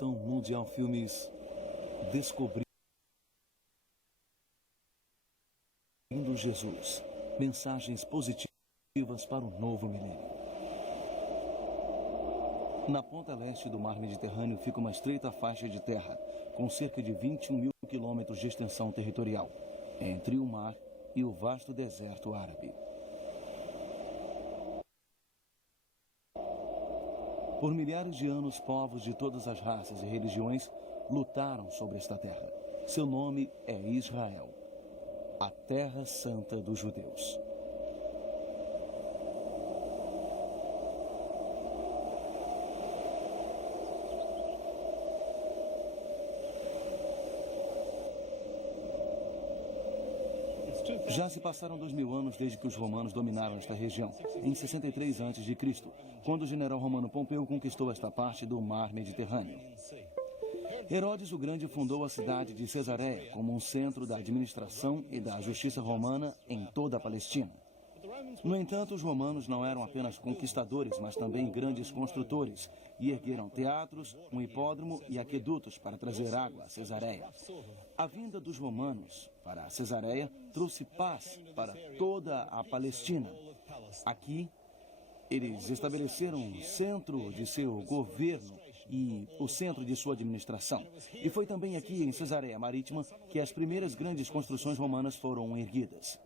Mundial Filmes Descobrindo Jesus. Mensagens positivas para o novo milênio. Na ponta leste do mar Mediterrâneo fica uma estreita faixa de terra, com cerca de 21 mil quilômetros de extensão territorial, entre o mar e o vasto deserto árabe. Por milhares de anos, povos de todas as raças e religiões lutaram sobre esta terra. Seu nome é Israel, a terra santa dos judeus. Já se passaram 2000 anos desde que os romanos dominaram esta região, em 63 a.C., quando o general romano Pompeu conquistou esta parte do mar Mediterrâneo. Herodes o Grande fundou a cidade de Cesareia como um centro da administração e da justiça romana em toda a Palestina. No entanto, os romanos não eram apenas conquistadores, mas também grandes construtores, e ergueram teatros, um hipódromo e aquedutos para trazer água a Cesareia. A vinda dos romanos para Cesareia trouxe paz para toda a Palestina. Aqui, eles estabeleceram o centro de seu governo e o centro de sua administração. E foi também aqui, em Cesareia Marítima, que as primeiras grandes construções romanas foram erguidas.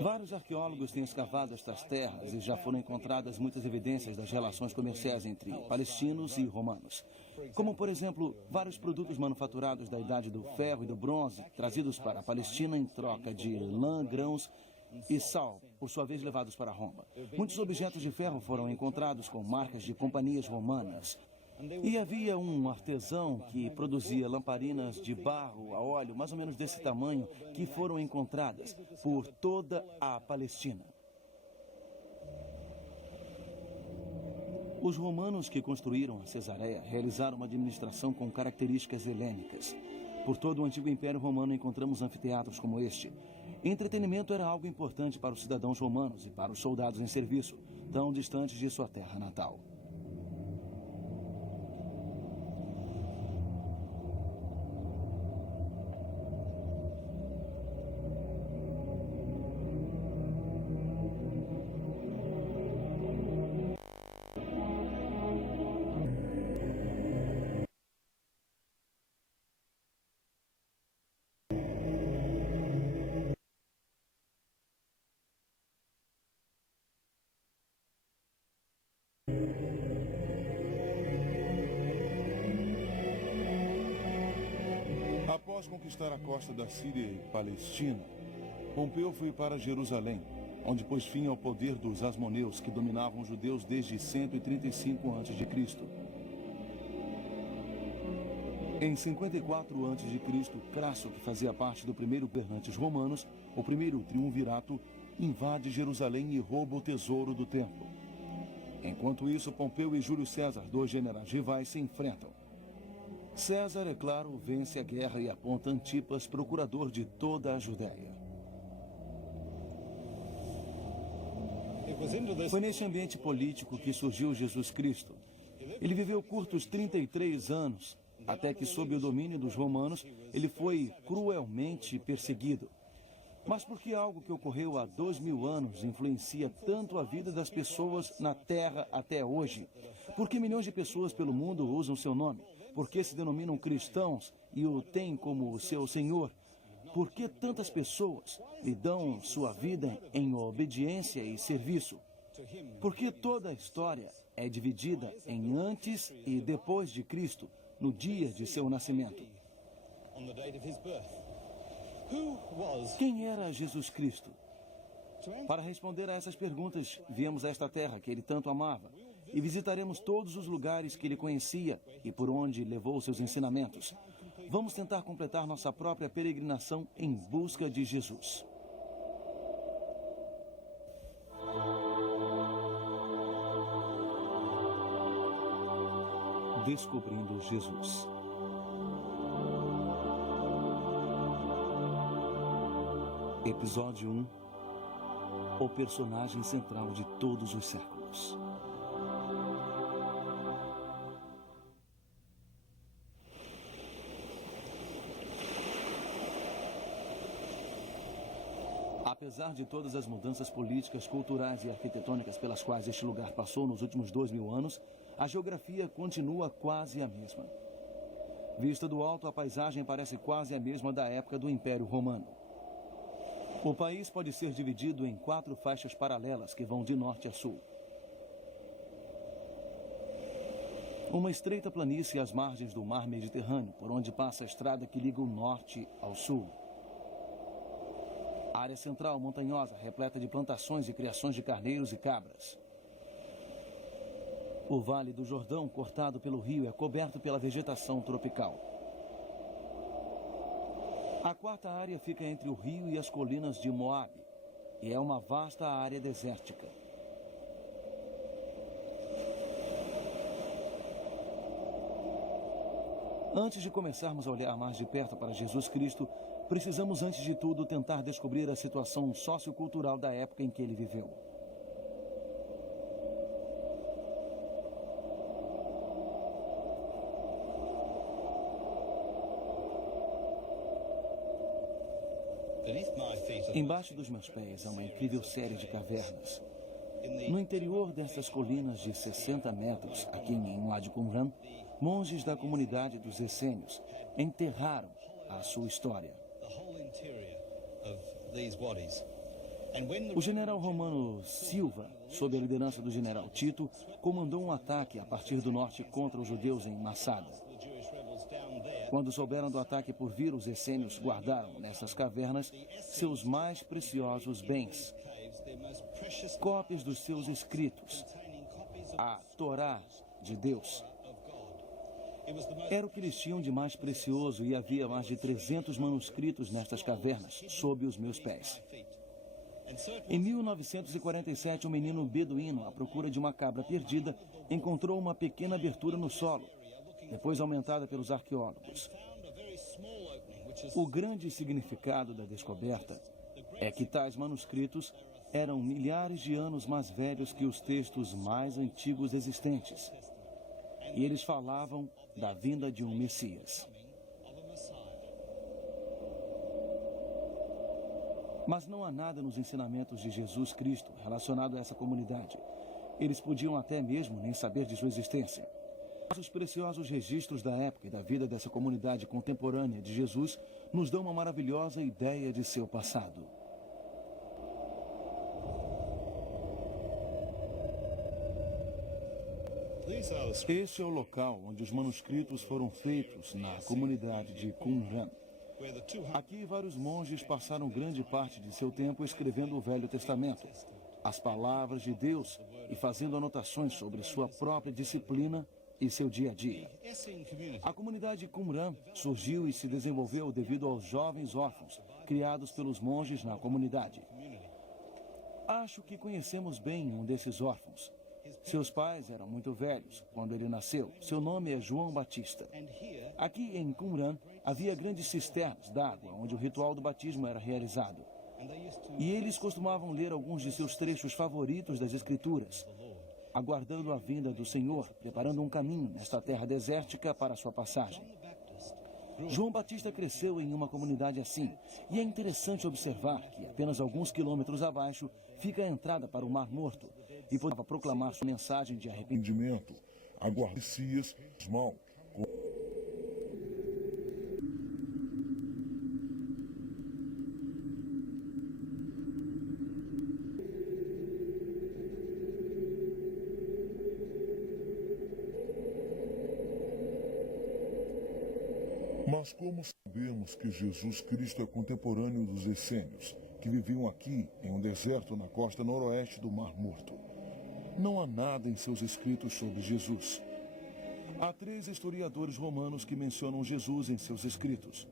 Vários arqueólogos têm escavado estas terras e já foram encontradas muitas evidências das relações comerciais entre palestinos e romanos. Como, por exemplo, vários produtos manufaturados da Idade do Ferro e do Bronze, trazidos para a Palestina em troca de lã, grãos e sal, por sua vez levados para Roma. Muitos objetos de ferro foram encontrados com marcas de companhias romanas. E havia um artesão que produzia lamparinas de barro a óleo, mais ou menos desse tamanho, que foram encontradas por toda a Palestina. Os romanos que construíram a Cesareia realizaram uma administração com características helênicas. Por todo o antigo Império Romano encontramos anfiteatros como este. Entretenimento era algo importante para os cidadãos romanos e para os soldados em serviço, tão distantes de sua terra natal. Após conquistar a costa da Síria e Palestina, Pompeu foi para Jerusalém, onde pôs fim ao poder dos asmoneus, que dominavam os judeus desde 135 a.C. Em 54 a.C., Crasso, que fazia parte do primeiro governantes romanos, o primeiro triunvirato, invade Jerusalém e rouba o tesouro do templo. Enquanto isso, Pompeu e Júlio César, dois generais rivais, se enfrentam. César, é claro, vence a guerra e aponta Antipas, procurador de toda a Judéia. Foi nesse ambiente político que surgiu Jesus Cristo. Ele viveu curtos 33 anos, até que, sob o domínio dos romanos, ele foi cruelmente perseguido. Mas por que algo que ocorreu há 2000 anos influencia tanto a vida das pessoas na Terra até hoje? Por que milhões de pessoas pelo mundo usam seu nome? Por que se denominam cristãos e o têm como seu Senhor? Por que tantas pessoas lhe dão sua vida em obediência e serviço? Por que toda a história é dividida em antes e depois de Cristo, no dia de seu nascimento? Quem era Jesus Cristo? Para responder a essas perguntas, viemos a esta terra que ele tanto amava e visitaremos todos os lugares que ele conhecia e por onde levou seus ensinamentos. Vamos tentar completar nossa própria peregrinação em busca de Jesus. Descobrindo Jesus. Episódio 1. O personagem central de todos os séculos. Apesar de todas as mudanças políticas, culturais e arquitetônicas pelas quais este lugar passou nos últimos 2000 anos, a geografia continua quase a mesma. Vista do alto, a paisagem parece quase a mesma da época do Império Romano. O país pode ser dividido em 4 faixas paralelas que vão de norte a sul. Uma estreita planície às margens do Mar Mediterrâneo, por onde passa a estrada que liga o norte ao sul. A área central montanhosa, repleta de plantações e criações de carneiros e cabras. O Vale do Jordão, cortado pelo rio, é coberto pela vegetação tropical. A quarta área fica entre o rio e as colinas de Moabe, e é uma vasta área desértica. Antes de começarmos a olhar mais de perto para Jesus Cristo, precisamos, antes de tudo, tentar descobrir a situação sociocultural da época em que ele viveu. Embaixo dos meus pés há uma incrível série de cavernas. No interior destas colinas de 60 metros, aqui em Wadi Qumran, monges da comunidade dos essênios enterraram a sua história. O general romano Silva, sob a liderança do general Tito, comandou um ataque a partir do norte contra os judeus em Massada. Quando souberam do ataque por vir, os essênios guardaram nessas cavernas seus mais preciosos bens, cópias dos seus escritos, a Torá de Deus. Era o que eles tinham de mais precioso e havia mais de 300 manuscritos nestas cavernas, sob os meus pés. Em 1947, um menino beduíno, à procura de uma cabra perdida, encontrou uma pequena abertura no solo, depois aumentada pelos arqueólogos. O grande significado da descoberta é que tais manuscritos eram milhares de anos mais velhos que os textos mais antigos existentes. E eles falavam da vinda de um Messias. Mas não há nada nos ensinamentos de Jesus Cristo relacionado a essa comunidade. Eles podiam até mesmo nem saber de sua existência. Mas os preciosos registros da época e da vida dessa comunidade contemporânea de Jesus nos dão uma maravilhosa ideia de seu passado. Este é o local onde os manuscritos foram feitos na comunidade de Qumran. Aqui, vários monges passaram grande parte de seu tempo escrevendo o Velho Testamento, as palavras de Deus e fazendo anotações sobre sua própria disciplina e seu dia a dia. A comunidade Qumran surgiu e se desenvolveu devido aos jovens órfãos criados pelos monges na comunidade. Acho que conhecemos bem um desses órfãos. Seus pais eram muito velhos quando ele nasceu. Seu nome é João Batista. Aqui em Qumran havia grandes cisternas d'água onde o ritual do batismo era realizado. E eles costumavam ler alguns de seus trechos favoritos das Escrituras, aguardando a vinda do Senhor, preparando um caminho nesta terra desértica para sua passagem. João Batista cresceu em uma comunidade assim, e é interessante observar que apenas alguns quilômetros abaixo fica a entrada para o Mar Morto, e podia proclamar sua mensagem de arrependimento. Aguarde Messias, mal. Mas como sabemos que Jesus Cristo é contemporâneo dos essênios, que viviam aqui em um deserto na costa noroeste do Mar Morto? Não há nada em seus escritos sobre Jesus. Há 3 historiadores romanos que mencionam Jesus em seus escritos.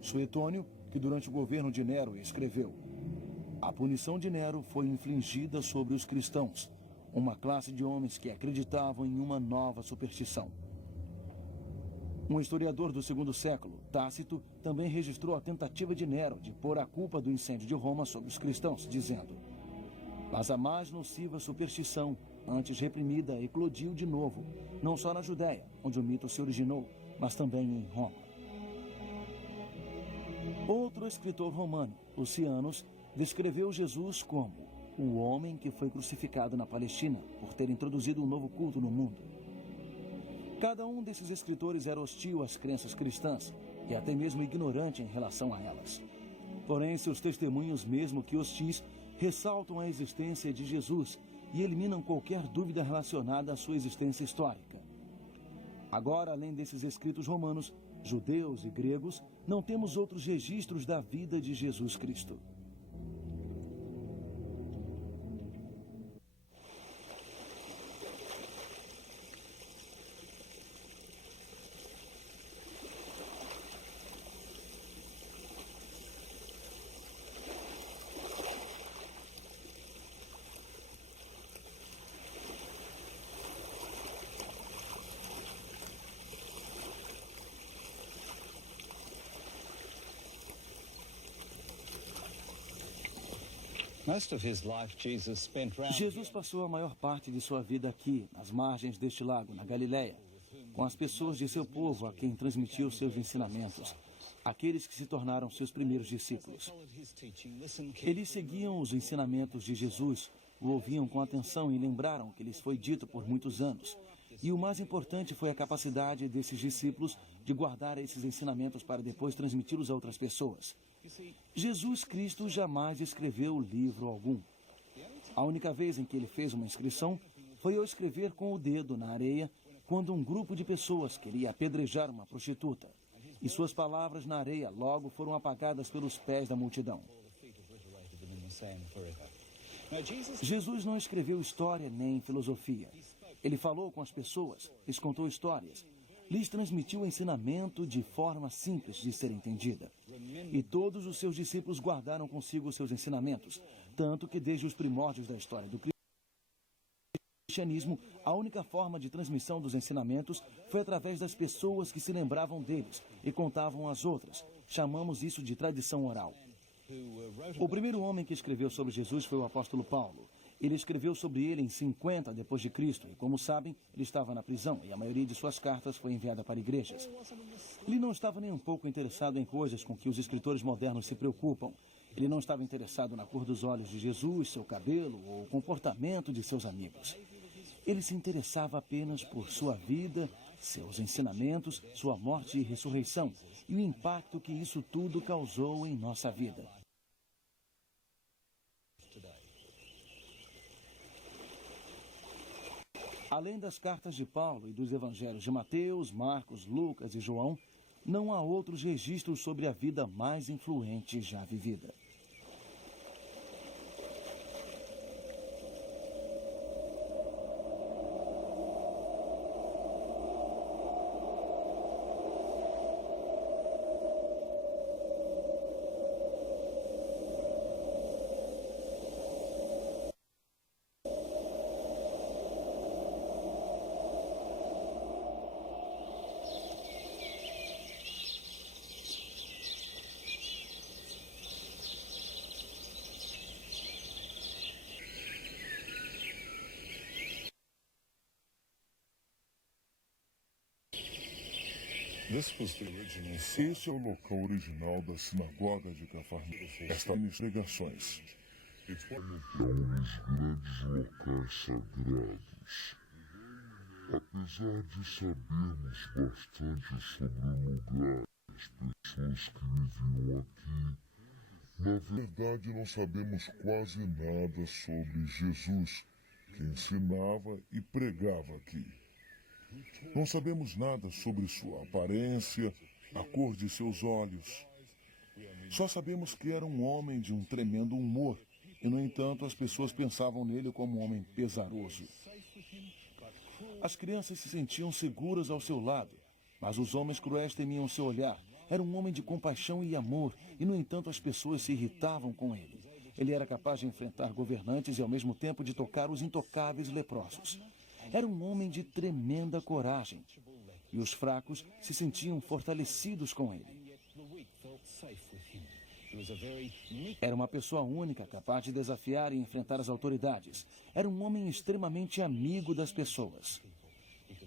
Suetônio, que durante o governo de Nero escreveu: a punição de Nero foi infligida sobre os cristãos, uma classe de homens que acreditavam em uma nova superstição. Um historiador do 2º século, Tácito, também registrou a tentativa de Nero de pôr a culpa do incêndio de Roma sobre os cristãos, dizendo: mas a mais nociva superstição, antes reprimida, eclodiu de novo, não só na Judéia, onde o mito se originou, mas também em Roma. Outro escritor romano, Lucianus, descreveu Jesus como o homem que foi crucificado na Palestina por ter introduzido um novo culto no mundo. Cada um desses escritores era hostil às crenças cristãs e até mesmo ignorante em relação a elas. Porém, seus testemunhos, mesmo que hostis, ressaltam a existência de Jesus e eliminam qualquer dúvida relacionada à sua existência histórica. Agora, além desses escritos romanos, judeus e gregos, não temos outros registros da vida de Jesus Cristo. Jesus passou a maior parte de sua vida aqui, nas margens deste lago, na Galileia, com as pessoas de seu povo a quem transmitiu seus ensinamentos, aqueles que se tornaram seus primeiros discípulos. Eles seguiam os ensinamentos de Jesus, o ouviam com atenção e lembraram que lhes foi dito por muitos anos. E o mais importante foi a capacidade desses discípulos de guardar esses ensinamentos para depois transmiti-los a outras pessoas. Jesus Cristo jamais escreveu livro algum. A única vez em que ele fez uma inscrição foi ao escrever com o dedo na areia quando um grupo de pessoas queria apedrejar uma prostituta. E suas palavras na areia logo foram apagadas pelos pés da multidão. Jesus não escreveu história nem filosofia. Ele falou com as pessoas, lhes contou histórias, lhes transmitiu o ensinamento de forma simples de ser entendida. E todos os seus discípulos guardaram consigo os seus ensinamentos, tanto que desde os primórdios da história do cristianismo, a única forma de transmissão dos ensinamentos foi através das pessoas que se lembravam deles e contavam às outras. Chamamos isso de tradição oral. O primeiro homem que escreveu sobre Jesus foi o apóstolo Paulo. Ele escreveu sobre ele em 50 depois de Cristo e, como sabem, ele estava na prisão e a maioria de suas cartas foi enviada para igrejas. Ele não estava nem um pouco interessado em coisas com que os escritores modernos se preocupam. Ele não estava interessado na cor dos olhos de Jesus, seu cabelo ou o comportamento de seus amigos. Ele se interessava apenas por sua vida, seus ensinamentos, sua morte e ressurreição e o impacto que isso tudo causou em nossa vida. Além das cartas de Paulo e dos evangelhos de Mateus, Marcos, Lucas e João, não há outros registros sobre a vida mais influente já vivida. Esse é o local original da sinagoga de Cafarnaum. Está nas pregações. É um dos grandes locais sagrados. Apesar de sabermos bastante sobre o lugar e as pessoas que viviam aqui, na verdade não sabemos quase nada sobre Jesus, que ensinava e pregava aqui. Não sabemos nada sobre sua aparência, a cor de seus olhos. Só sabemos que era um homem de um tremendo humor, e no entanto as pessoas pensavam nele como um homem pesaroso. As crianças se sentiam seguras ao seu lado, mas os homens cruéis temiam seu olhar. Era um homem de compaixão e amor, e no entanto as pessoas se irritavam com ele. Ele era capaz de enfrentar governantes e ao mesmo tempo de tocar os intocáveis leprosos. Era um homem de tremenda coragem, e os fracos se sentiam fortalecidos com ele. Era uma pessoa única, capaz de desafiar e enfrentar as autoridades. Era um homem extremamente amigo das pessoas.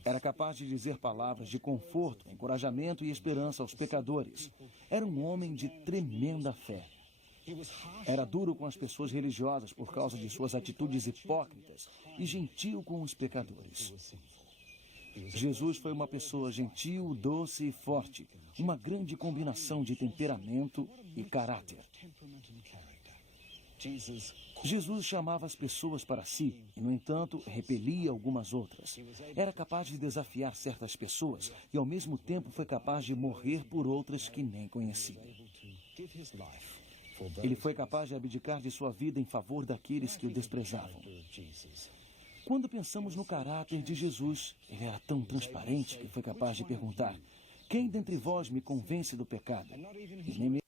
Era capaz de dizer palavras de conforto, encorajamento e esperança aos pecadores. Era um homem de tremenda fé. Era duro com as pessoas religiosas por causa de suas atitudes hipócritas e gentil com os pecadores. Jesus foi uma pessoa gentil, doce e forte, uma grande combinação de temperamento e caráter. Jesus chamava as pessoas para si e, no entanto, repelia algumas outras. Era capaz de desafiar certas pessoas e, ao mesmo tempo, foi capaz de morrer por outras que nem conhecia. Ele foi capaz de abdicar de sua vida em favor daqueles que o desprezavam. Quando pensamos no caráter de Jesus, ele era tão transparente que foi capaz de perguntar: quem dentre vós me convence do pecado? E nem